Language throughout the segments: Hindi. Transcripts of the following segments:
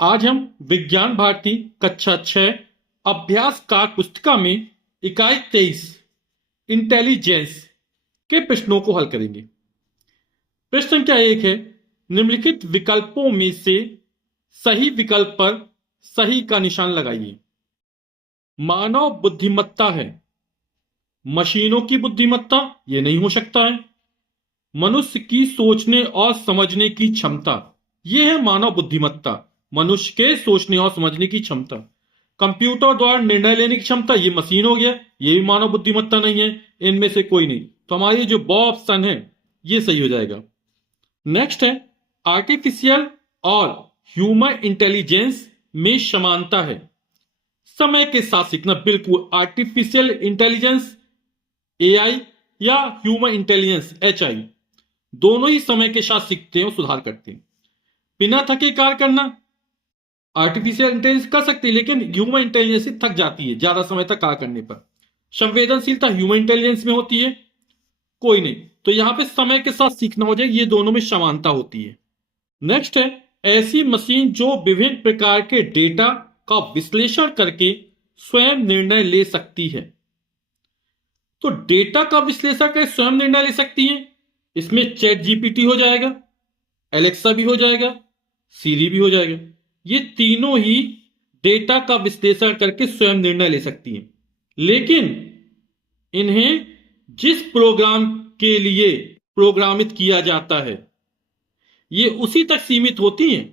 आज हम विज्ञान भारती कक्षा 6 अभ्यास कार पुस्तिका में इकाई 23 इंटेलिजेंस के प्रश्नों को हल करेंगे। प्रश्न संख्या 1 है, निम्नलिखित विकल्पों में से सही विकल्प पर सही का निशान लगाइए। मानव बुद्धिमत्ता है, मशीनों की बुद्धिमत्ता यह नहीं हो सकता है। मनुष्य की सोचने और समझने की क्षमता, यह है मानव बुद्धिमत्ता, मनुष्य के सोचने और समझने की क्षमता। कंप्यूटर द्वारा निर्णय लेने की क्षमता, ये मशीन हो गया, ये भी मानव बुद्धिमत्ता नहीं है। इनमें से कोई नहीं, तो हमारी जो ब ऑप्शन है ये सही हो जाएगा। नेक्स्ट है, आर्टिफिशियल और ह्यूमन इंटेलिजेंस में समानता है। समय के साथ सीखना, बिल्कुल आर्टिफिशियल इंटेलिजेंस एआई या ह्यूमन इंटेलिजेंस एचआई दोनों ही समय के साथ सीखते हैं और सुधार करते हैं। बिना थके कार्य करना, आर्टिफिशियल इंटेलिजेंस कर सकती है, लेकिन ह्यूमन इंटेलिजेंस थक जाती है ज्यादा समय तक कार्य करने पर। संवेदनशीलता ह्यूमन इंटेलिजेंस में होती है, कोई नहीं, तो यहां पे समय के साथ सीखना हो जाए, ये दोनों में समानता होती है। नेक्स्ट है, ऐसी मशीन जो विभिन्न प्रकार के डेटा का विश्लेषण करके स्वयं निर्णय ले सकती है। तो डेटा का विश्लेषण करके स्वयं निर्णय ले सकती है, इसमें चैट जीपीटी हो जाएगा, एलेक्सा भी हो जाएगा, सीरी भी हो जाएगा। ये तीनों ही डेटा का विश्लेषण करके स्वयं निर्णय ले सकती हैं, लेकिन इन्हें जिस प्रोग्राम के लिए प्रोग्रामित किया जाता है ये उसी तक सीमित होती हैं।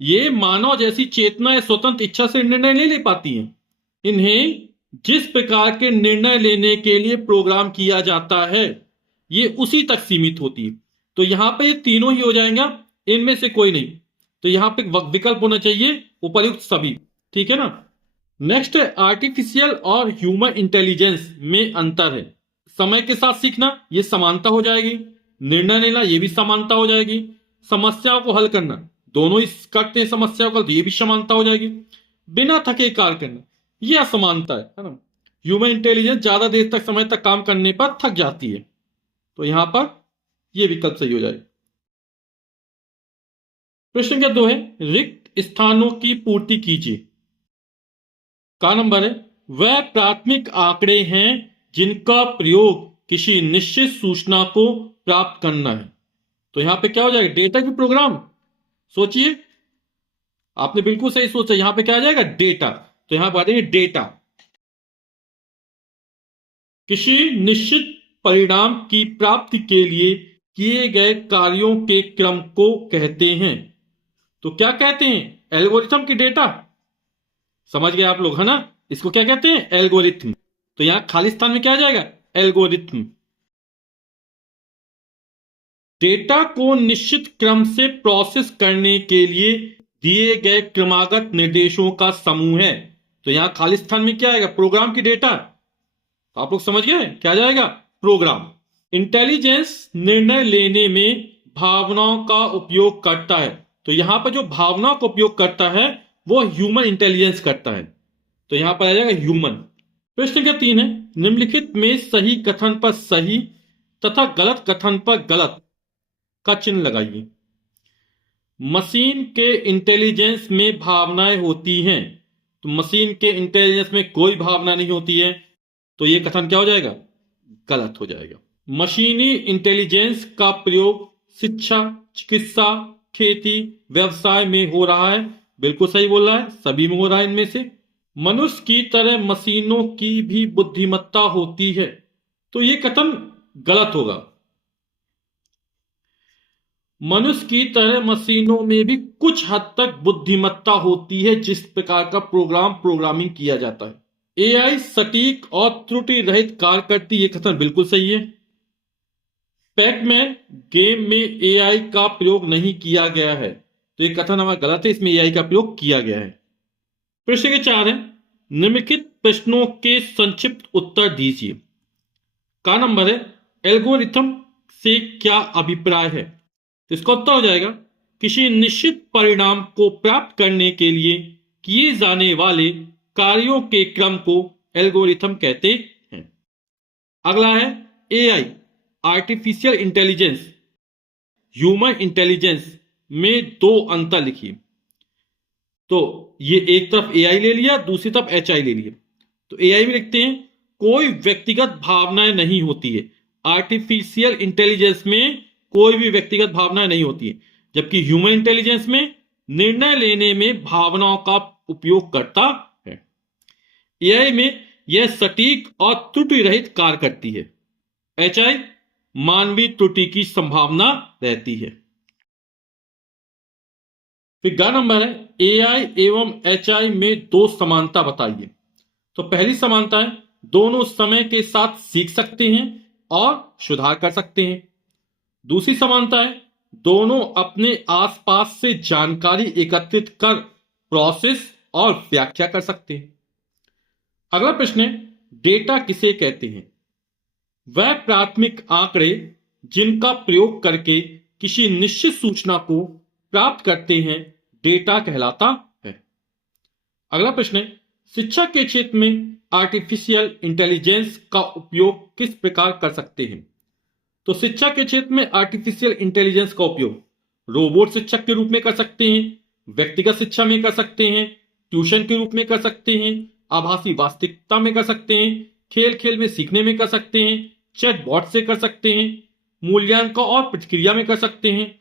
ये मानव जैसी चेतना या स्वतंत्र इच्छा से निर्णय नहीं ले पाती हैं। इन्हें जिस प्रकार के निर्णय लेने के लिए प्रोग्राम किया जाता है ये उसी तक सीमित होती है। तो यहां पे ये तीनों ही हो जाएंगे, इनमें से कोई नहीं। तो यहां पे विकल्प होना चाहिए उपर्युक्त सभी, ठीक है ना। नेक्स्ट है, आर्टिफिशियल और ह्यूमन इंटेलिजेंस में अंतर है। समय के साथ सीखना, ये समानता हो जाएगी। निर्णय लेना, ये भी समानता हो जाएगी। समस्याओं को हल करना, दोनों ही करते हैं समस्याओं को, तो ये भी समानता हो जाएगी। बिना थके कार्य करना, ये असमानता है ना। ह्यूमन इंटेलिजेंस ज्यादा देर तक समय तक काम करने पर थक जाती है, तो यहां पर यह विकल्प सही हो जाएगा। प्रश्न संख्या 2 है, रिक्त स्थानों की पूर्ति कीजिए। का नंबर है, वह प्राथमिक आंकड़े हैं जिनका प्रयोग किसी निश्चित सूचना को प्राप्त करना है। तो यहां पे क्या हो जाएगा, डेटा की प्रोग्राम। सोचिए, आपने बिल्कुल सही सोचा, यहां पे क्या आ जाएगा, डेटा। तो यहां बात है डेटा किसी निश्चित परिणाम की प्राप्ति के लिए किए गए कार्यों के क्रम को कहते हैं। तो क्या कहते हैं, एल्गोरिथम की डेटा। समझ गए आप लोग, है ना। इसको क्या कहते हैं, एल्गोरिथम। तो यहां खाली स्थान में क्या आ जाएगा, एल्गोरिथम। डेटा को निश्चित क्रम से प्रोसेस करने के लिए दिए गए क्रमागत निर्देशों का समूह है। तो यहां खाली स्थान में क्या आएगा, प्रोग्राम की डेटा। तो आप लोग समझ गए क्या जाएगा, प्रोग्राम। इंटेलिजेंस निर्णय लेने में भावनाओं का उपयोग करता है। तो यहां पर जो भावनाओं का उपयोग करता है वो ह्यूमन इंटेलिजेंस करता है, तो यहां पर आ जाएगा ह्यूमन। प्रश्न संख्या 3 है, निम्नलिखित में सही कथन पर सही तथा गलत कथन पर गलत का चिन्ह लगाइए। मशीन के इंटेलिजेंस में भावनाएं होती हैं, तो मशीन के इंटेलिजेंस में कोई भावना नहीं होती है, तो यह कथन क्या हो जाएगा, गलत हो जाएगा। मशीनी इंटेलिजेंस का प्रयोग शिक्षा, चिकित्सा, खेती, व्यवसाय में हो रहा है। बिल्कुल सही बोल रहा है, सभी में हो रहा है इनमें से। मनुष्य की तरह मशीनों की भी बुद्धिमत्ता होती है, तो यह कथन गलत होगा। मनुष्य की तरह मशीनों में भी कुछ हद तक बुद्धिमत्ता होती है, जिस प्रकार का प्रोग्रामिंग किया जाता है। एआई सटीक और त्रुटि रहित कार्य करती, यह कथन बिल्कुल सही है। पैकमैन गेम में एआई का प्रयोग नहीं किया गया है, तो यह कथन हमारा गलत है, इसमें एआई का प्रयोग किया गया है। प्रश्न के 4 है, निम्नलिखित प्रश्नों के संक्षिप्त उत्तर दीजिए। का नंबर है, एल्गोरिथम से क्या अभिप्राय है। तो इसका उत्तर हो जाएगा, किसी निश्चित परिणाम को प्राप्त करने के लिए किए जाने वाले कार्यों के क्रम को एल्गोरिथम कहते हैं। अगला है, AI artificial intelligence human intelligence में दो अंतर लिखिए। तो ये एक तरफ एआई ले लिया, दूसरी तरफ एचआई ले लिया। तो एआई में लिखते हैं कोई व्यक्तिगत भावनाएं नहीं होती है। आर्टिफिशियल इंटेलिजेंस में कोई भी व्यक्तिगत भावनाएं नहीं होती है, जबकि ह्यूमन इंटेलिजेंस में निर्णय लेने में भावनाओं का उपयोग करता है। एआई में यह सटीक और त्रुटि रहित कार्य करती है। एचआई मानवीय त्रुटि की संभावना रहती है। फिर ग नंबर है एआई एवं एचआई में दो समानता बताइए। तो पहली समानता है दोनों समय के साथ सीख सकते हैं और सुधार कर सकते हैं। दूसरी समानता है दोनों अपने आसपास से जानकारी एकत्रित कर प्रोसेस और व्याख्या कर सकते हैं। अगला प्रश्न है डेटा किसे कहते हैं। वह प्राथमिक आंकड़े जिनका प्रयोग करके किसी निश्चित सूचना को प्राप्त करते हैं डेटा कहलाता है। अगला प्रश्न है शिक्षा के क्षेत्र में आर्टिफिशियल इंटेलिजेंस का उपयोग किस प्रकार कर सकते हैं। तो शिक्षा के क्षेत्र में आर्टिफिशियल इंटेलिजेंस का उपयोग रोबोट शिक्षक के रूप में कर सकते हैं, व्यक्तिगत शिक्षा में कर सकते हैं, ट्यूशन के रूप में कर सकते हैं, आभासी वास्तविकता में कर सकते हैं, खेल खेल में सीखने में कर सकते हैं, चैटबॉट से कर सकते हैं, मूल्यांकन और प्रतिक्रिया में कर सकते हैं,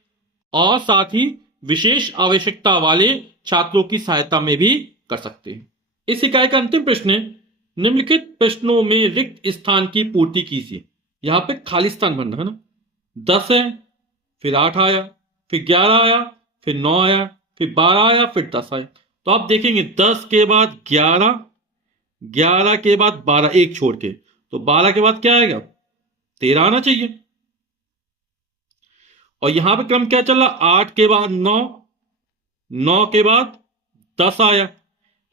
और साथ ही विशेष आवश्यकता वाले छात्रों की सहायता में भी कर सकते हैं। इस इकाई का अंतिम प्रश्न है निम्नलिखित प्रश्नों में रिक्त स्थान की पूर्ति कीजिए। यहां पे खाली स्थान भरना है ना। 10 है, फिर 8 आया, फिर 11 आया, फिर 9 आया, फिर 12 आया, फिर 10 आया। तो आप देखेंगे 10 के बाद 11, 11 के बाद 12, एक छोड़ के, तो 12 के बाद क्या आएगा 13 आना चाहिए। और यहां पे क्रम क्या चल रहा, 8 के बाद 9, 9 के बाद 10 आया,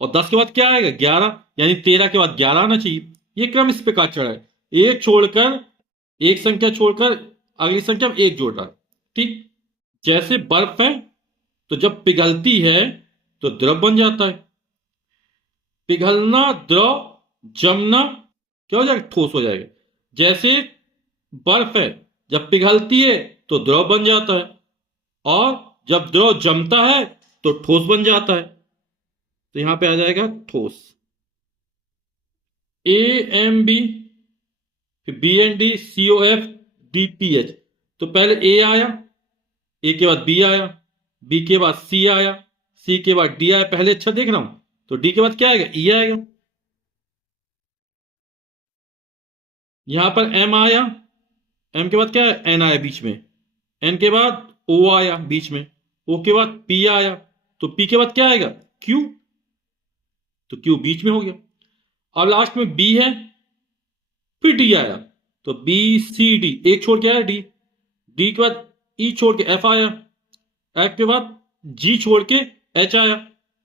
और 10 के बाद क्या आएगा 11, यानी 13 के बाद 11 आना चाहिए। ये क्रम इस प्रकार चढ़ा है, एक छोड़कर, एक संख्या छोड़कर अगली संख्या में एक जोड़ रहा है। ठीक, जैसे बर्फ है तो जब पिघलती है तो द्रव बन जाता है। पिघलना द्रव, जमना क्या हो जाएगा, ठोस हो जाएगा। जैसे बर्फ है जब पिघलती है तो द्रव बन जाता है, और जब द्रव जमता है तो ठोस बन जाता है। तो यहां पे आ जाएगा ठोस। AMB, फिर BND, COF, DPH। तो पहले A आया, A के बाद B आया, B के बाद C आया, C के बाद D आया। पहले अच्छा देख रहा हूं, तो D के बाद क्या आएगा, E आएगा। यहां पर M आया, M के बाद क्या है, N आया बीच में, N के बाद O आया बीच में, O के बाद P आया, तो P के बाद क्या आएगा, Q, तो Q बीच में हो गया। और लास्ट में B है, फिर D आया, तो BCD, एक छोड़ के आया D, D के बाद E छोड़ के F आया, F के बाद G छोड़ के H आया,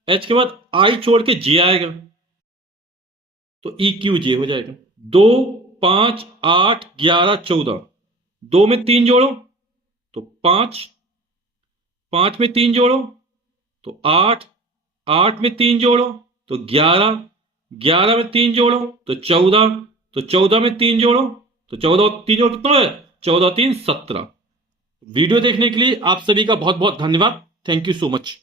H के बाद I छोड़ के J आएगा, तो EQJ हो जाएगा। 2, 5, 8, 11, 14, 2 में 3 जोड़ो तो 5, 5 में 3 जोड़ो तो 8, 8 में 3 जोड़ो तो 11, 11 में 3 जोड़ो तो 14, तो 14 में 3 जोड़ो तो 14 और 3 जोड़ो कितना है, 14 3 17। वीडियो देखने के लिए आप सभी का बहुत बहुत धन्यवाद। Thank you so much.